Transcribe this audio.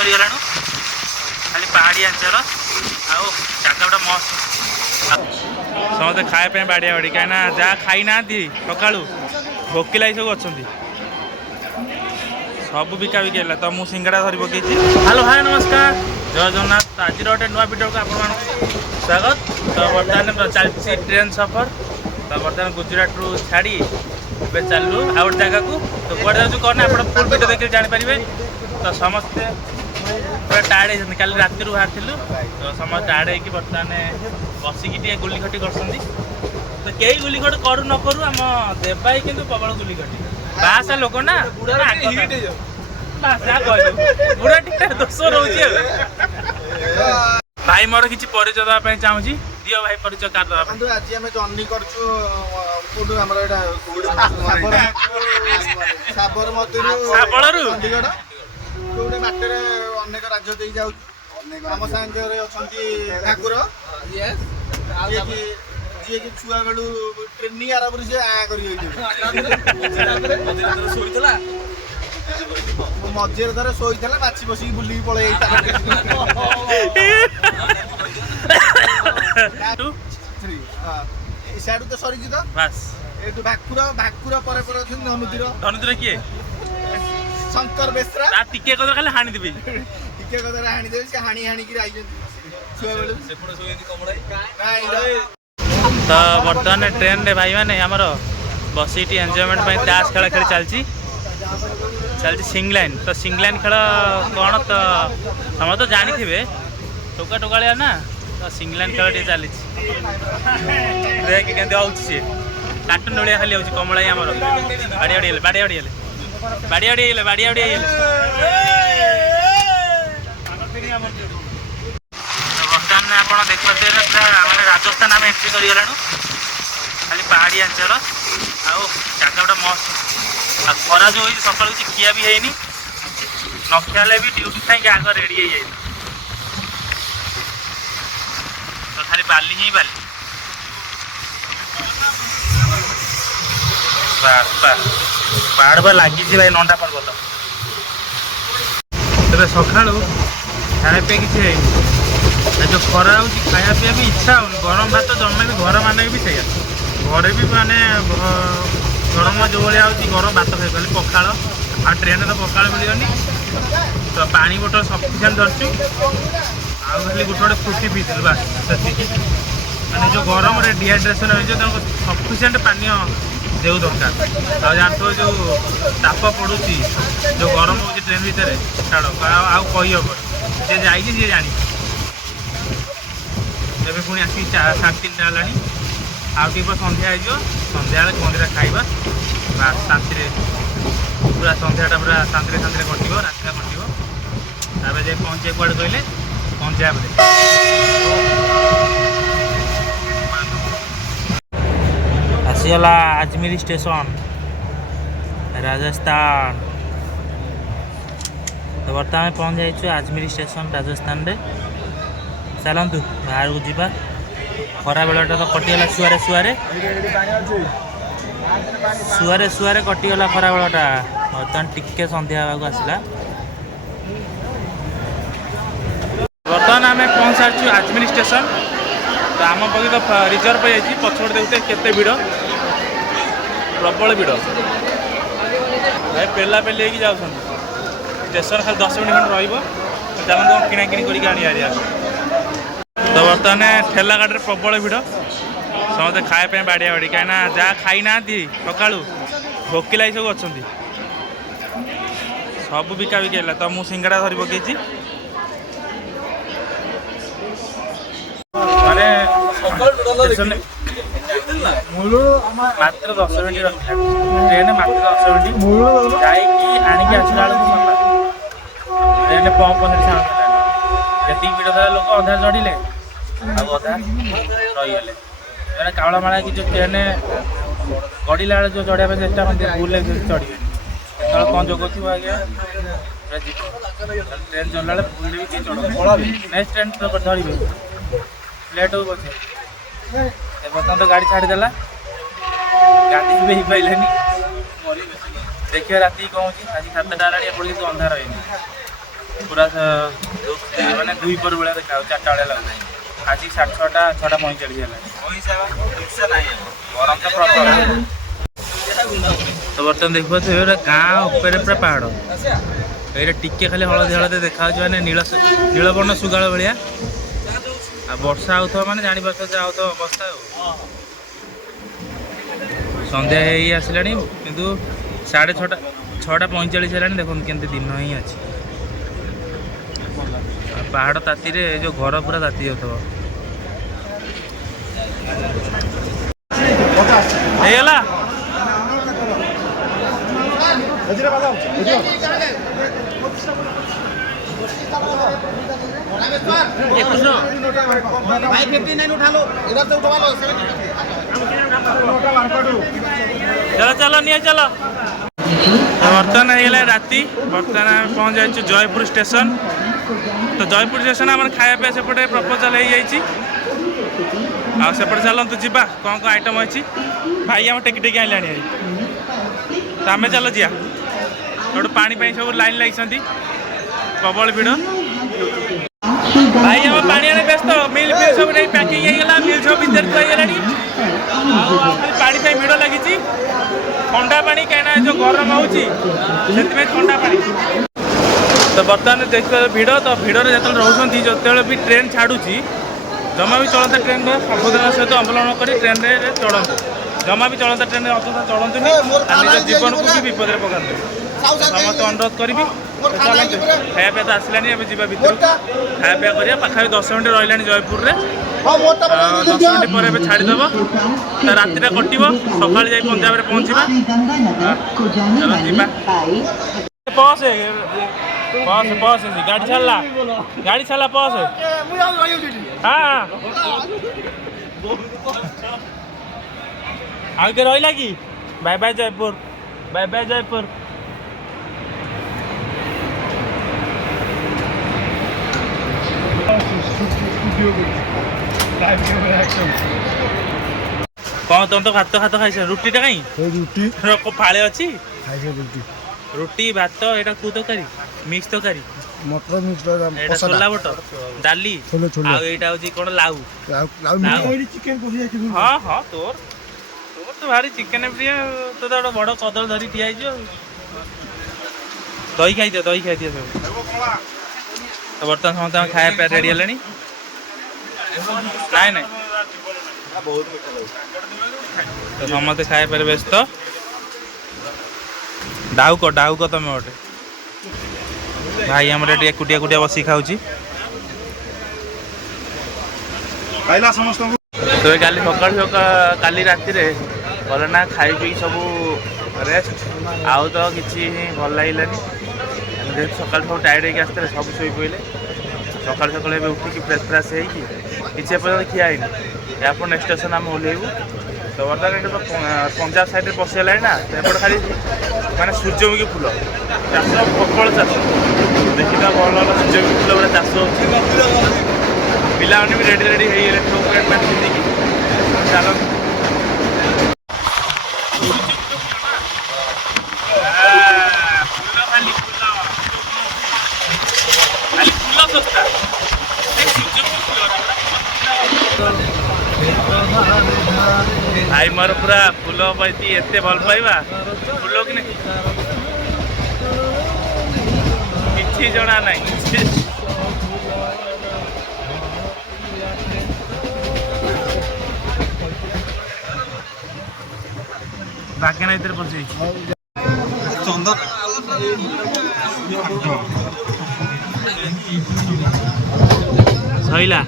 सरीगलाणु खाली पहाड़ी अंचल आउ जगह गोटा मस्त समस्ते खाया बाड़िया बाड़ी कहीं जहाँ खाई ना सका भोकिला सब अच्छा सब बिका बिकी है तो मुझे सिंगड़ा धरी पकई। हेलो हाय नमस्कार जय जगन्नाथ। आज गोटे नुआ वीडियो को आप स्वागत। तो बर्तमान चलती ट्रेन सफर तो बर्तमान गुजरात रू छाड़ी ए चलू आ गए जगह को तो कड़े जाऊँ कौन आप फुल वीडियो देखिए जानीपारे। तो समस्ते पूरा टायर्ड होती कल राति बाहर तो समस्त टायर्ड हो बर्तमान बसिकी गुली खटी कर तो कई गुली खट करू न करूँ आम देवाई कि प्रबल गुली खटी बासा लोक ना बुढ़ा बुढ़ा टी दोष रोचे भाई मोर किसी परिचय देवाई चाहूँगी दियो भाई परिचय का दवा। आज आम जर्नी करछु साबरमती चंडीगढ़ गोटे बाटर अनेक राज्य दे जाऊ आम सागर अच्छा ठाकुर जी कि छुआ बेलू ट्रेनिंग आरंभ से आ कर मझे थर शोला बाछी बसिक बुलिक पलि साइड तो सरी तो बस ये भाकुर भाकुर पर धनुतिर धनुतिर किए शंकर बेसरा टिके कदर खाली हाणी देबी टिके कदर हाणी देबी से हाणी हाणी की आई छुआ बेलू सेपड़ सोयेंदी कमड़ाई। तो बर्तमान ट्रेन रे भाई मैंने आमर बसिटी एंजॉयमेंट पे ताश खेल खेल चलती सिंग लाइन। तो सिंग लाइन खेल कौन तो हम तो जानी थे टोका टोकालिया ना तो सिंग लाइन खेल टे चली देख के सी कार्टून भाया खाली हो कमला आमर बाड़ी बाड़ी बाड़ी बाड़ी बाड़ी बाड़ी बाड़ी बाड़ी बर्तमान आप देखते मैंने राजस्थान आम एंट्री करगलाणु खाली पहाड़ी अंचल आउ जगह गोटा मस्त आ खरा जो सका किसी खिया भी है न खियाले भी ड्यूटी थी आग रेडी हो तो खाली बाली ही बाली पहाड़ पर लगी भाई नंटा पर्वत तेरे सका खाया पे किसी जो खरा हो खाया पीया भी इच्छा हो गरम भात जन्म भी घर मान भी से घरे भी माने गरम जो भाया हो गरम भात खाई खाली पखाड़ आ ट्रेन तो पखाड़ मिलनी तो पानी बोतल सफिसीयंट धरचु आ खाली गोटे गोटे फ्रुटी पीथिलु बास से मैंने जो गरम डिहाइड्रेसन हो सफिसीयंट पानी देव दरकार आ जानते जो ताप पड़ू जो गरम हो ट्रेन भितर छाड़ आउ कही हम जी जाइए जी जानी तेरे पुणी आसिक 3:30 है आउ सन्ध्या हो सन्ध्या मंदिर खाइबा शांति पूरा सन्ध्याटा पूरा शांति शांति कटो रास्ता कटो तापर जाए पहुँचे कड़े कहले पहुँचा आसीगला अजमेर स्टेशन राजस्थान। तो बर्तमान पहुँच जाइए अजमेर स्टेशन राजस्थान रे चलतु बाहर को जीवा खरा बेलटा तो कटिगला शुआरे शुआरे शुआरे शुआरे कटिगला खरा बेलटा बर्तमान टिके सन्ध्या होगा आसला। बर्तमान आम पहुँच सारी अजमेर स्टेशन तो आम पक्षी तो रिजर्व पे जाइए पछपट देखते केते भिड़ प्रबल भिड़ भाई पेला पेली होगी जाऊँ स्टेशन खाली 10 मिनट खंड रही चलते किणाकिणी करके आनी। तो बर्तमान ठेला गाड़ी प्रबल भिड़ समस्ते खाया बाड़िया बाड़ी कहीं जहाँ खाई ना सका भोकिला सब अच्छा सब बिका बिकी है तो मुझे सिंगड़ा धरी पकई मात्र 10 मिनट रखा ट्रेन मात्र 10 मिनट जाइए आसला ट्रेन पंप जी भिड़ था लोक अधा चढ़िले अधा रहीगले मैंने कावड़ामाला कि जो ट्रेन गड़िला जो चढ़ा चेष्टा करते भूल चढ़े कौन जोग थी आज्ञा ट्रेन चलला भूल भी किए चढ़ नेक्स्ट ट्रेन धरवे लेट हो पचे बर्तमान तो गाड़ी छाड़देला गाड़ी भी हो पारानी देखिए राति कौन आज 7टा पड़ी तो अंधार है पूरा मैंने 2 पर बेला देखा 4टा बेला लगता आज 6:30 6:45 है तो बर्तमान देख पाते गाँ ऊपर पूरा पहाड़ ये टिके खाली हलदी हलदी देखा मैंने नीलवर्ण सुगाल भाया वर्षा आउथवा माने जानी पार्थ आउथवा अवस्था संध्या ही आसला किंतु 6:45 है देखो केमती दिन ही अच्छी पहाड़ ताती रे जो घर पूरा ताती जाता भाई 59 उठा लो इधर से उठवा लो चलो चलो नहीं चलो बर्तमान है राति बर्तमान आम पहुँच जाइए जयपुर स्टेशन तो जयपुर स्टेशन आम खाया सेपटे प्रपोजाल हो सेपटे चलतु जा कौन कौन आइटम अच्छी भाई आम टेकी टेकी आइला तो आम चल जा गोटे पानी सब लाइन लगी प्रबल भिड़ भाई आम पानी व्यस्त मिल फिल सब नहीं पैकिंग होगा मिल सब भर थोड़ा पानी भिड़ लगी ठंडा पानी कहीं जो गरम होती ठंडा पानी तो बर्तमान देख भिड़ तो भिड़ जो रोच जो भी ट्रेन छाड़ुची जमा भी चलता ट्रेन सावधान सहित अवलम्बन कर ट्रेन में चढ़ु जमा भी चलता ट्रेन में अଯଥା चढ़तु निज जीवन को भी विपद में पकाते समस्त अनुरोध करी चलते खाया पिया तो आसला जा भर खाया पिया कर पाखा 10 मिनट रहा जयपुर में 10 मिनट पर छाड़देव तो राति कटो सका जा पंजाब में पहुँचा पस पस पस गाड़ी छाड़ा पस हाँ आगे के रहा कि bye bye Jaipur bye bye Jaipur कौन तुम तो भात खात खाई रुटी टा कहीं रुटी फाड़े अच्छी रुटी रुटी भात एटा कौ तरकारी मिक्स तरकारी मटर मिक्स छोला बटर डाली आटा हूँ कौन लाउ हाँ हाँ तोर तोर तो भारी चिकेन प्रिय तो गोटे बड़ कदल धरी ठिया दही खाई सब तो बर्तमान समस्त खाया पे रेडी है नाई नाई तो समस्त खाया पे व्यस्त डाउक तुम गोटे भाई आम एकुटिया कुटिया बस खाऊँ तो काली सकाल काली राति गल ना खाई पी सब रेस्ट आउ तो किसी भल लगे सकाल सब टायर्ड होगी आसते सब शोई पड़े सकाल सकाल उठिकी फ्रेश फ्रेश होगी किसी एपर्तन खिया यापर नेक्स्ट स्टेशन आम ओह्लैबू तो बर्तमान ये तो पंजाब साइड पशिगला ना एपटे खाली माने सूर्यमुखी फूल चाष प्रबल चाष देखा भल भल सूर्यमुखी फूल पूरा चाष हो पिला भी रेडी रेडी हो पिंधिकी चल भाई मोर पूरा फूल प्रति एत भल पाइबा फूल कि नहीं किसी जना ना बागेना इधर पहुंचे चंदन सैला